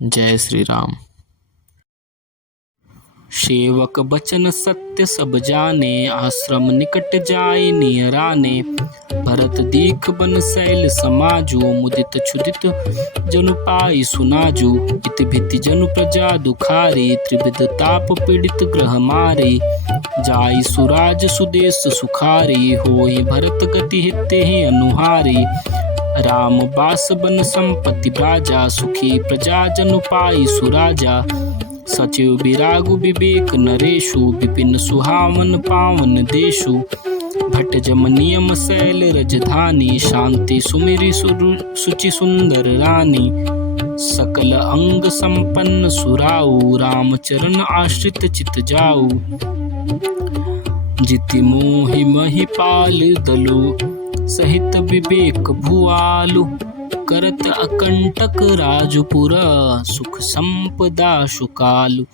जय श्री राम। सेवक बचन सत्य सब जाने, आश्रम निकट जाय नियराने। भरत दीख बन शैल समाजु, मुदित क्षुदित जनु पाई सुनाजु। इति भिति जनु प्रजा दुखारी, त्रिविध ताप पीड़ित ग्रह मारी। जाई सुराज सुदेश सुखारी, होई भरत गति हिते ही अनुहारी। राम बास बन संपत्ति राजा, सुखी प्रजा जनु पाई सुराजा। सचिव विरागु विवेक नरेशु, विपिन सुहावन पावन देशु। भट्ट जम नियम शैल रजधानी, शांति सुमिरि सुचि सुंदर रानी। सकल अंग संपन्न सुराऊ, रामचरण आश्रित चित जाऊ। जिति मोहि महिपाल दलु, सहित विवेक भुआलु। करत अकंटक राजपुर, सुख संपदा सुकालु।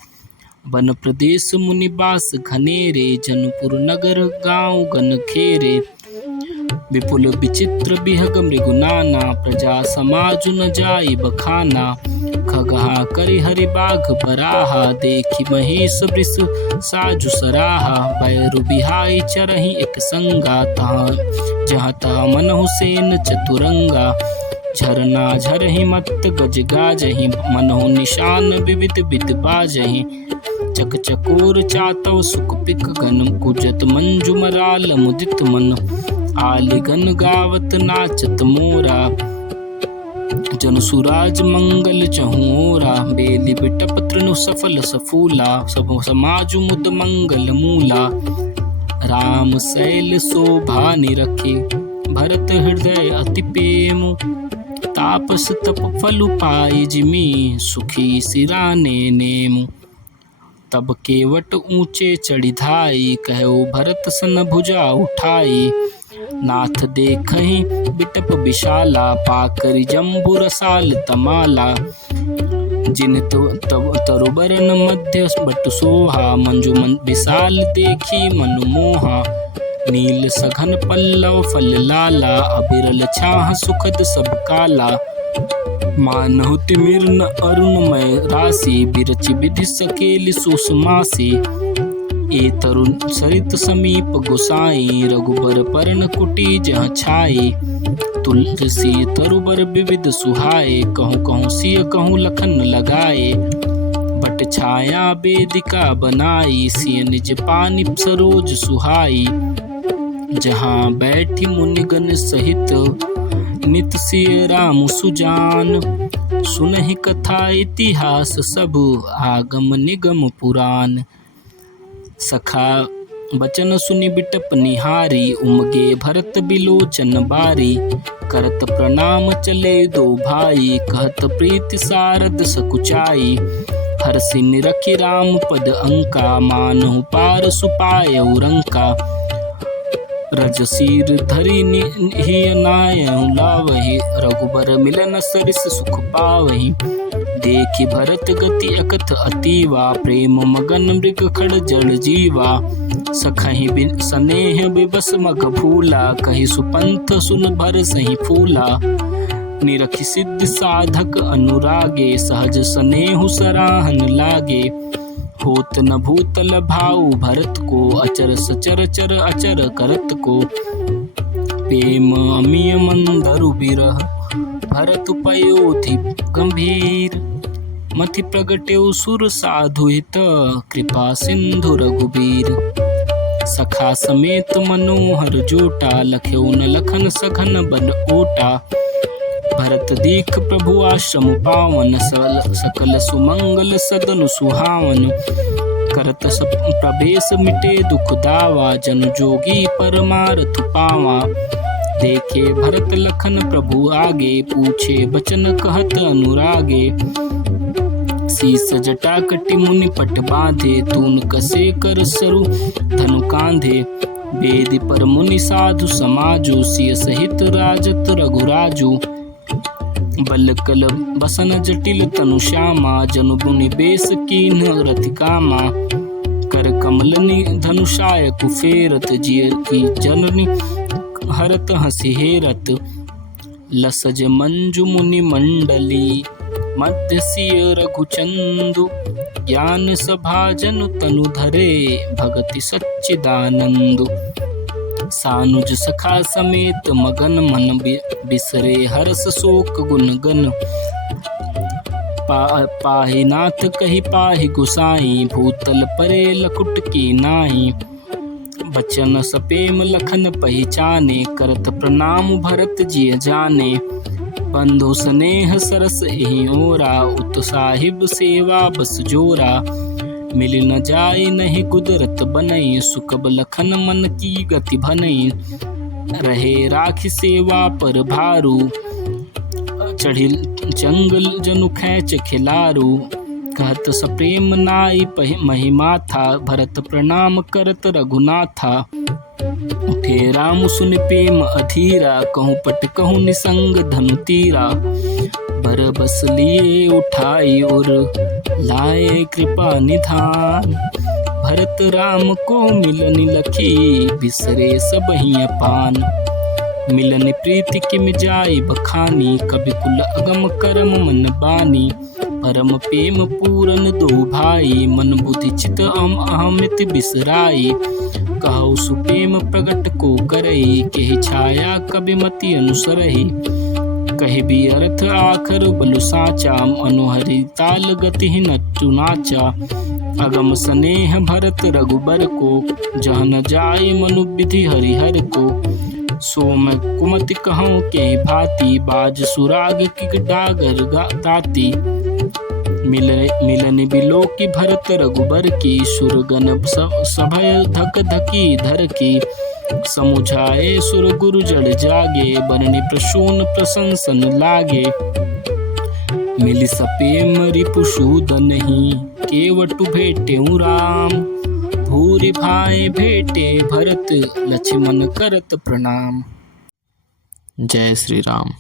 वन प्रदेश मुनिबास घनेरे, जनपुर नगर गाँव गन खेरे। विपुल विचित्र बिहग मृगुनाना, प्रजा समाज न जाई बखाना। खगहा करि हरि बाघ बराहा, देखी महेश वृष साजु सराहा। बैरु बिहाई चरहि एक संगा, जहाँ तहाँ मनहु सेन चतुरंगा। झरना झरहि मत गज गाजहि, मनहु निशान विविध विध बाजहि। चक चकोर चातव सुख पिक गन, कुजत मंजु मराल मुदित मन। आलिगन गावत नाचत मोरा, जन सुराज मंगल चहुओरा। बेली बिटप तृनु सफल सफूला, सब समाजु मुद मंगल मूला। राम शैल शोभा निरखे, भरत हृदय अति प्रेम। तापस तप फलु पाई जिमि, सुखी सिराने नेमु। तब केवट ऊंचे चढ़ी धाई, कहो भरत सन भुजा उठाई। नाथ देखहि बिटप विशाला, पाकरि जम्बु रसाल तमाला। जिन तरुबरन मध्य बट सोहा, मंजु विशाल देखी मनु मोहा। नील सघन पल्लव फल लाला, अबिरल छाह सुखद सब काला। मानहु तिमिर न अरुणमय राशि, बिरचि विधि सकेलि सुषमासी। ए तरुण सरित समीप गोसाई, रघुबर पर्ण कुटी जहाँ छाई। तुलसी तरुबर विविध सुहाए, कहूँ कहूँ सिय कहूँ लखन लगाए। बट छाया वेदिका बनाई, सिय निज पानी सरोज सुहाई। जहाँ बैठी मुनिगण सहित, नित सिय राम सुजान। सुनहि कथा इतिहास सब, आगम निगम पुराण। सखा बचन सुनि बिटप निहारी, उमगे भरत बिलोचन बारी। करत प्रणाम चले दो भाई, कहत प्रीति सारद सकुचाई। हर्षि निरखि राम पद अंका, मानहु पार सुपायउ रंका। रजसीर धरि हिय नायउ लावहि, रघुबर मिलन सरिस सुख पावहि। देखि भरत गति अकथ अतीवा, प्रेम मगन मृग खड़ जड़ जीवा। सखहि स्नेह विवश मग भूला, कहि सुपंथ सुन भर सहि फूला। निरखि सिद्ध साधक अनुरागे, सहज स्नेहु सराहन लागे। होत न भूतल भाऊ भरत को, अचर सचर चर अचर करत को। प्रेम अमिय मंदरु बिरह, भरत पयोधि गंभीर। मति प्रगटेउ सुर साधु हित, कृपा सिंधु रघुबीर। सखा समेत मनोहर जोटा, लख्यउ न लखन सघन बन ओटा। भरत दीख प्रभु आश्रम पावन, सकल सुमंगल सदन सुहावन। करत सब प्रवेश मिटे दुख दावा, जन जोगी परमारथ पावा। देखे भरत लखन प्रभु आगे, पूछे बचन कहत अनुरागे। शीस जटा कटि मुनि पट बांधे, तून कसे कर सरु धनु कांधे। वेदी पर मुनि साधु समाजु, सिय सहित राजत रघुराजु। बल कल बसन जटिल तनु श्यामा, जनु मुनि बेस कीन्ह रति कामा। कर कमलनि धनुषाय कुफेरत, जिय की जननी हरत हंसी हेरत। लसज मंजु मुनि मंडली, मध्य सिय रघुचंदु ज्ञान सभा जनु तनु धरे भगति सच्चिदानंदु सानुज सखा समेत मगन मन बिसरे हरस शोक गुण गन पाहि नाथ कहि पाहि गुसाई भूतल परे लकुट की नाई बचन सपेम लखन पहचाने करत प्रणाम भरत जिय जाने बंधु स्नेह सरस एहि ओरा उत साहिब सेवा बस जोरा मिल न जाय नहीं कुदरत बनई सुकब लखन मन की गति भनई रहे राखी सेवा पर भारू चढ़ी जंगल जनु खैच खिलारू कहत सप्रेम नाई महिमा था भरत प्रणाम करत रघुनाथा उठे राम सुन प्रेम अधीरा कहूँ पट कहूँ निसंग धनु तीरा बर बस लिए उठाई और लाए कृपा निधान भरत राम को मिलन लखी बिसरे सब ही अपान मिलन प्रीति किम जाय बखानी कभी कुल अगम करम मन बानी परम प्रेम पूरन दो भाई मन बुद्धि चित अहमित बिसराई कहु सुप्रेम प्रगट को करई केहि छाया कभी मति अनुसरही कहे भी अर्थ आखर बलु साचा अनुहरि ताल गति न चुनाचा अगम स्नेह भरत रघुबर को जह न जाय मनु विधि हरिहर को सोम कुमति कहूँ के भांति बाज सुराग की डागर दाती मिलन बिलो की भरत रघुबर की सुरगन सभय धक धकी धर की समुझाए सुर गुरु जड़ जागे बरनि प्रसून प्रशंसन लागे मिली सपेम रिपुसूदन ही केवटु भेटे राम भूरि भाई भेटे भरत लक्ष्मण करत प्रणाम। जय श्री राम।